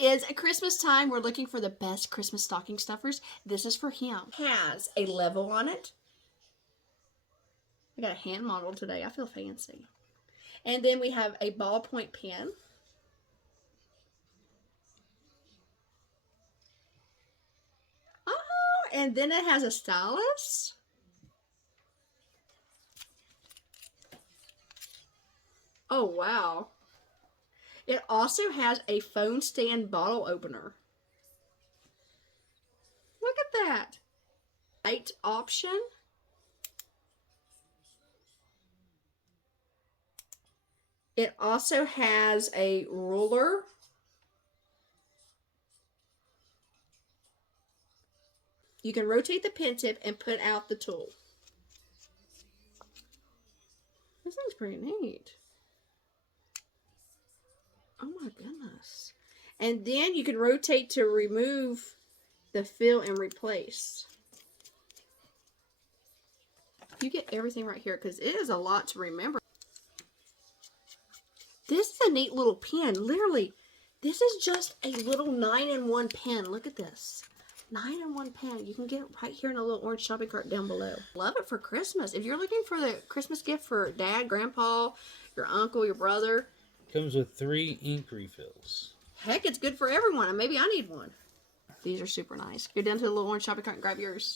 is Christmas time. We're looking for the best Christmas stocking stuffers. This is for him. Has a level on it. I got a hand model today. I feel fancy. And then we have a ballpoint pen. Oh, and then it has a stylus. Oh, wow. It also has a phone stand bottle opener. Look at that. Light option. It also has a ruler. You can rotate the pen tip and put out the tool. This thing's pretty neat. Oh my goodness. And then you can rotate to remove the fill and replace. You get everything right here because it is a lot to remember. This is a neat little pen. Literally, this is just a little 9-in-1 pen. Look at this. 9-in-1 pen. You can get it right here in a little orange shopping cart down below. Love it for Christmas. If you're looking for the Christmas gift for dad, grandpa, your uncle, your brother. Comes with 3 ink refills. Heck, it's good for everyone. And maybe I need one. These are super nice. Go down to the little orange shopping cart and grab yours.